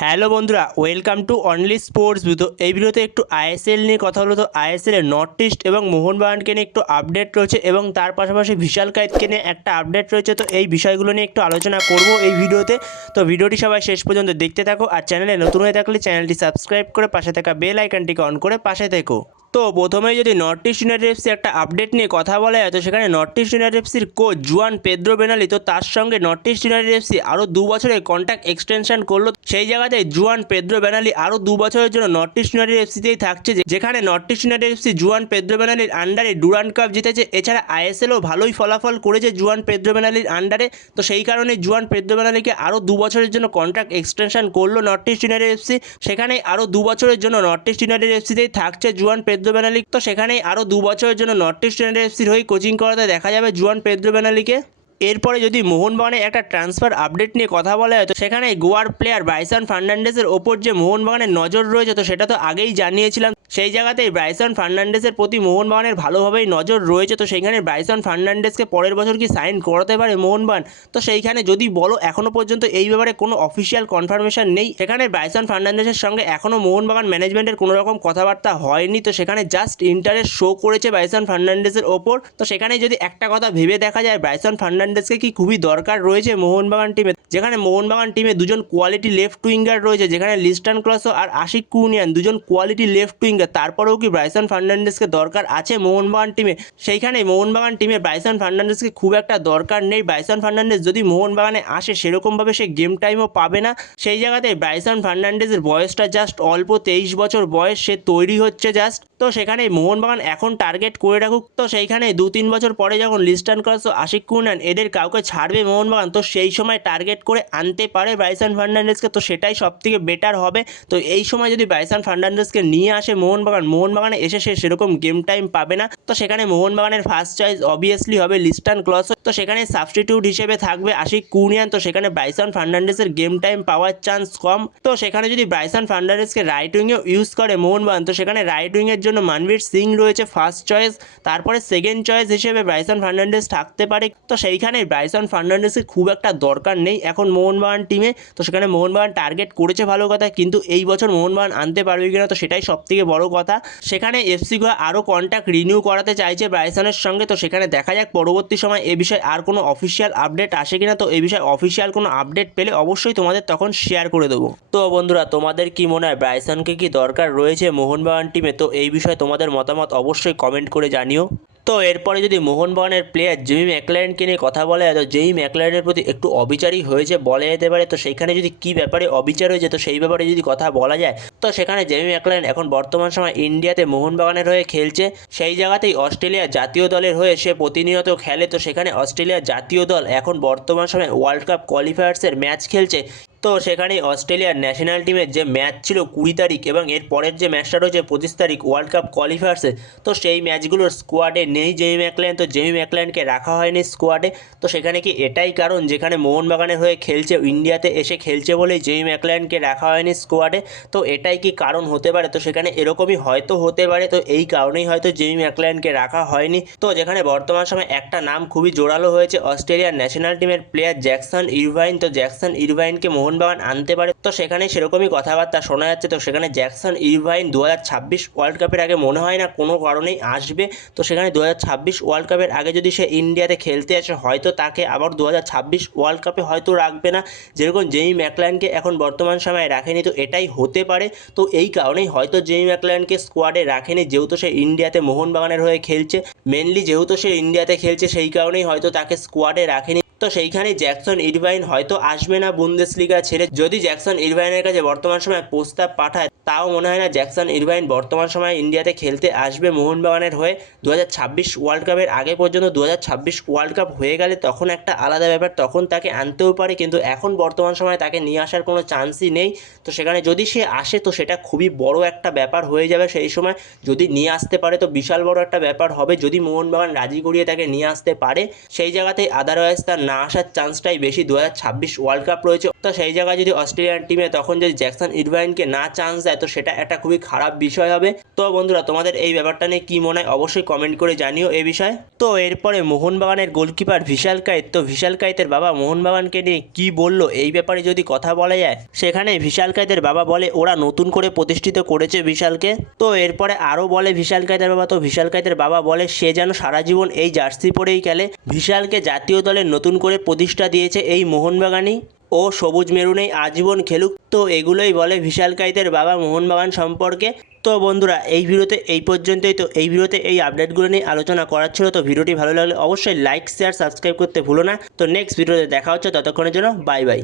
Hello বন্ধুরা, welcome to only sports video এই ভিডিওতে একটু আইএসএল নিয়ে কথা হলো তো আইএসএল এর নর্থ ইস্ট এবং মোহনবাগানকে নিয়ে একটু আপডেট রয়েছে এবং তার পাশাপাশি বিশাল কায়েতকে নিয়ে একটা আপডেট রয়েছে। তো এই বিষয়গুলো নিয়ে একটু আলোচনা করব এই ভিডিওতে। তো ভিডিওটি সবাই শেষ পর্যন্ত দেখতে থাকো আর চ্যানেলে নতুন হয়ে থাকলে চ্যানেলটি সাবস্ক্রাইব করে পাশে থাকা বেল আইকনটিকে অন করে পাশে থেকো। তো প্রথমেই যদি নর্থ ইস্ট ইউনাইটেড এফসি একটা আপডেট নিয়ে কথা বলা হয় তো সেখানে নর্থ ইস্ট ইউনাইটেড এফসির কোচ জুয়ান পেদ্রো বেনালি তো তার সঙ্গে নর্থ ইস্ট ইউনাইটেড এফসি আরও দু বছরের কন্ট্যাক্ট এক্সটেনশন করল। সেই জায়গাতে জুয়ান পেদ্রো বেনালি আরও দু বছরের জন্য নর্থ ইস্ট ইউনাইটেড এফসিতেই থাকছে যেখানে north east united FC Juan Pedro বেনালির আন্ডারে ডুরান্ড কাপ জিতেছে। এছাড়া আইএসএলও ভালোই ফলাফল করেছে জুয়ান পেদ্রো বেনালির আন্ডারে তো সেই কারণে জুয়ান পেদ্রো বেনালিকে আরও দু বছরের জন্য কন্ট্রাক্ট এক্সটেনশন করল নর্থ ইস্ট ইউনাইটেড এফসি সেখানে আরও দু বছরের জন্য নর্থ ইস্ট ইউনাইটেড এফসিতেই থাকছে জুয়ান পেদ্রো বেনালি তো সেখানেই আরও দু বছরের জন্য নর্থ ইস্ট ইউনাইটেড এফসির হয়ে কোচিং করাতে দেখা যাবে জুয়ান পেদ্রো বেনালিকে। এরপরে যদি মোহনবাগানে একটা ট্রান্সফার আপডেট নিয়ে কথা বলা হয়, তো সেখানে গোয়ার প্লেয়ার বাইসান ফার্নান্ডেসের ওপর যে মোহনবাগানের নজর রয়েছে, তো সেটা তো আগেই জানিয়েছিলাম সেই জায়গাতেই ব্রাইসন ফার্নান্ডেসের প্রতি মোহনবাগানের ভালোভাবেই নজর রয়েছে। তো সেইখানে ব্রাইসন ফার্নান্ডেসকে পরের বছর কি সাইন করাতে পারে মোহনবাগান? তো সেইখানে যদি বলো এখনও পর্যন্ত এই ব্যাপারে কোনো অফিসিয়াল কনফার্মেশন নেই। সেখানে ব্রাইসন ফার্নান্ডেসের সঙ্গে এখনও মোহনবাগান ম্যানেজমেন্টের কোনো রকম কথাবার্তা হয়নি। তো সেখানে জাস্ট ইন্টারেস্ট শো করেছে ব্রাইসন ফার্নান্ডেসের ওপর। তো সেখানে যদি একটা কথা ভেবে দেখা যায়, ব্রাইসন ফার্নান্ডেসকে কি খুবই দরকার রয়েছে মোহনবাগান টিমে? যেখানে মোহনবাগান টিমে দুজন কোয়ালিটি লেফট উইঙ্গার রয়েছে, যেখানে লিস্টান ক্লসো আর আশিক কুনিয়ান দুজন কোয়ালিটি লেফট উইঙ্গার তারপরেও কি ব্রাইসন ফার্নান্ডেসকে দরকার আছে মোহনবাগান টিমে সেইখানে মোহনবাগান টিমে ব্রাইসন ফার্নান্ডেসকে খুব একটা দরকার নেই। ব্রাইসন ফার্নান্ডেস যদি মোহনবাগানে আসে, সেরকমভাবে সে গেম টাইমও পাবে না। সেই জায়গাতে ব্রাইসন ফার্নান্ডেসের বয়সটা জাস্ট অল্প তেইশ বছর বয়স, সে তৈরি হচ্ছে জাস্ট তো সেখানে মোহনবাগান এখন টার্গেট করে রাখুক। তো সেইখানে দু তিন বছর পরে যখন লিস্টান ক্রস ও আশিক কুনান এদের কাউকে ছাড়বে মোহনবাগান, তো সেই সময় টার্গেট করে আনতে পারে ব্রাইসন ফার্নান্ডেসকে তো সেটাই সব থেকে বেটার হবে। তো এই সময় যদি ব্রাইসন ফার্নান্ডেসকে নিয়ে আসে মোহনবাগান, মোহনবাগানে এসে সে সেরকম গেম টাইম পাবে না। তো সেখানে মোহনবাগানের ফার্স্ট চয়েস অবভিয়াসলি হবে লিস্টান ক্লস। তো সেখানে সাবস্টিটিউট হিসেবে থাকবে আশিক কুনিয়ান তো সেখানে ব্রাইসন ফার্নান্ডেসের গেম টাইম পাওয়ার চান্স কম। তো সেখানে যদি ব্রাইসন ফার্নান্ডেসকে রাইট উইংয়েও ইউজ করে মোহনবাগান, তো সেখানে রাইট উইংয়ের জন্য মানবীর সিং রয়েছে ফার্স্ট চয়েস তারপরে সেকেন্ড চয়েস হিসেবে ব্রাইসন ফার্নান্ডেস থাকতে পারে। তো সেইখানে ব্রাইসন ফার্নান্ডেসের খুব একটা দরকার নেই। এখন মোহনবাগান টিমে তো সেখানে মোহনবাগান টার্গেট করেছে ভালো কথা, কিন্তু এই বছর মোহনবাগান আনতে পারবে কিনা, তো সেটাই সব থেকে বড় কথা। সেখানে এফসি গোয়া আরও কন্ট্যাক্ট রিনিউ করাতে চাইছে ব্রাইসনের সঙ্গে, তো সেখানে দেখা যাক পরবর্তী সময় এ বিষয়ে আর কোনো অফিসিয়াল আপডেট আসে কিনা, তো এ বিষয়ে অফিসিয়াল কোনো আপডেট পেলে অবশ্যই তোমাদের তখন শেয়ার করে দেবো। তো বন্ধুরা, তোমাদের কি মনে হয়, ব্রাইসনকে কি দরকার রয়েছে মোহনবাগান টিমে তো এই বিষয়ে তোমাদের মতামত অবশ্যই কমেন্ট করে জানিও। তো এরপরে যদি মোহনবাগানের প্লেয়ার জেমি ম্যাকলারেনকে নিয়ে কথা বলা তো জেমি ম্যাকলারেনের প্রতি একটু অবিচারই হয়েছে বলা যেতে পারে। তো সেইখানে যদি কী ব্যাপারে অবিচার হয়েছে, তো সেই ব্যাপারে যদি কথা বলা যায়, তো সেখানে জেমি ম্যাকলারেন এখন বর্তমান সময় ইন্ডিয়াতে মোহনবাগানের হয়ে খেলছে। সেই জায়গাতেই অস্ট্রেলিয়া জাতীয় দলের হয়ে সে প্রতিনিয়ত খেলে। তো সেখানে অস্ট্রেলিয়া জাতীয় দল এখন বর্তমান সময় ওয়ার্ল্ড কাপ কোয়ালিফায়ার্সের ম্যাচ খেলছে। তো সেখানে অস্ট্রেলিয়ার ন্যাশনাল টিমের যে ম্যাচ ছিল কুড়ি তারিখ এবং এর পরের যে ম্যাচটা রয়েছে পঁচিশ তারিখ ওয়ার্ল্ড কাপ কোয়ালিফায়ার্সে তো সেই ম্যাচগুলোর স্কোয়াডে নেই জেমি ম্যাকল্যান তো জেমি ম্যাকল্যানকে রাখা হয়নি স্কোয়াডে তো সেখানে কি এটাই কারণ যেখানে মোহনবাগানের হয়ে খেলছে ইন্ডিয়াতে এসে খেলছে বলেই জেমি ম্যাকল্যানকে রাখা হয়নি স্কোয়াডে তো এটাই কি কারণ হতে পারে? তো সেখানে এরকমই হয়তো হতে পারে, তো এই কারণেই হয়তো জেমি ম্যাকল্যানকে রাখা হয়নি। তো যেখানে বর্তমান সময় একটা নাম খুবই জোরালো হয়েছে অস্ট্রেলিয়ার ন্যাশনাল টিমের প্লেয়ার জ্যাকসন ইরভাইন তো জ্যাকসন ইরভাইনকে মোহনবাগান আনতে পারে। তো সেখানে সেরকমই কথাবার্তা শোনা যাচ্ছে। তো সেখানে জ্যাকসন ইরভাইন দু হাজার ছাব্বিশ ওয়ার্ল্ড কাপের আগে মনে হয় না কোনো কারণেই আসবে। তো সেখানে দু হাজার ছাব্বিশ ওয়ার্ল্ড কাপের আগে যদি সে ইন্ডিয়াতে খেলতে আসে, হয়তো তাকে আবার দু হাজার ছাব্বিশ ওয়ার্ল্ড কাপে হয়তো রাখবে না। যেরকম জেমি ম্যাকলাইনকে এখন বর্তমান সময়ে রাখেনি, তো এটাই হতে পারে। তো এই কারণেই হয়তো জেমি ম্যাকলাইনকে স্কোয়াডে রাখেনি, যেহেতু সে ইন্ডিয়াতে মোহনবাগানের হয়ে খেলছে। মেনলি যেহেতু সে ইন্ডিয়াতে খেলছে, সেই কারণেই হয়তো তাকে স্কোয়াডে রাখেনি। তো সেইখানে জ্যাকসন ইরভাইন হয়তো আসবে না বুন্দেসলিগা ছেড়ে। যদি জ্যাকসন ইরভাইনের কাছে বর্তমান সময়ে প্রস্তাব পাঠায়, তাও মনে হয় না জ্যাকসন ইরভাইন বর্তমান সময়ে ইন্ডিয়াতে খেলতে আসবে। মোহনবাগানের হয়ে দু হাজার ছাব্বিশ ওয়ার্ল্ড কাপের আগে পর্যন্ত দু হাজার ছাব্বিশ ওয়ার্ল্ড কাপ হয়ে গেলে তখন একটা আলাদা ব্যাপার, তখন তাকে আনতেও পারে, কিন্তু এখন বর্তমান সময়ে তাকে নিয়ে আসার কোনো চান্সই নেই। তো সেখানে যদি সে আসে, তো সেটা খুবই বড় একটা ব্যাপার হয়ে যাবে সেই সময়। যদি নিয়ে আসতে পারে, তো বিশাল বড় একটা ব্যাপার হবে। যদি মোহনবাগান রাজি করিয়ে তাকে নিয়ে আসতে পারে, সেই জায়গাতেই আদারওয়াইজ তার না আসার চান্সটাই বেশি। দু হাজার ছাব্বিশ ওয়ার্ল্ড কাপ রয়েছে। তো সেই জায়গায় যদি অস্ট্রেলিয়ান টিমে তখন যদি জ্যাকসন ইরভাইনকে না চান্স দেয়, তো সেটা একটা খুবই খারাপ বিষয় হবে। তো বন্ধুরা, তোমাদের এই ব্যাপারটা নিয়ে কী মনে হয়? অবশ্যই কমেন্ট করে জানিও এই বিষয়ে। তো এরপরে মোহনবাগানের গোলকিপার ভিশাল কাইত তো ভিশাল কাইতের বাবা মোহনবাগানকে নিয়ে কী বলল? এই ব্যাপারে যদি কথা বলা যায়, সেখানে ভিশাল কাইতের বাবা বলে, ওরা নতুন করে প্রতিষ্ঠিত করেছে বিশালকে তো এরপরে আরও বলে ভিশাল কাইতের বাবা, তো ভিশাল কাইতের বাবা বলে, সে যেন সারা জীবন এই জার্সি পরেই খেলে। ভিশালকে জাতীয় দলের নতুন করে প্রতিষ্ঠা দিয়েছে এই মোহনবাগানই। ও সবুজ মেরুনেই আজীবন খেলুক। তো এগুলোই বলে ভিশাল কাইতের বাবা মোহনবাগান সম্পর্কে। তো বন্ধুরা, এই ভিডিওতে এই পর্যন্তই। তো এই ভিডিওতে এই আপডেটগুলো নিয়ে আলোচনা করার ছিল। তো ভিডিওটি ভালো লাগলে অবশ্যই লাইক, শেয়ার, সাবস্ক্রাইব করতে ভুলো না। তো নেক্সট ভিডিওতে দেখা হচ্ছে। ততক্ষণের জন্য বাই বাই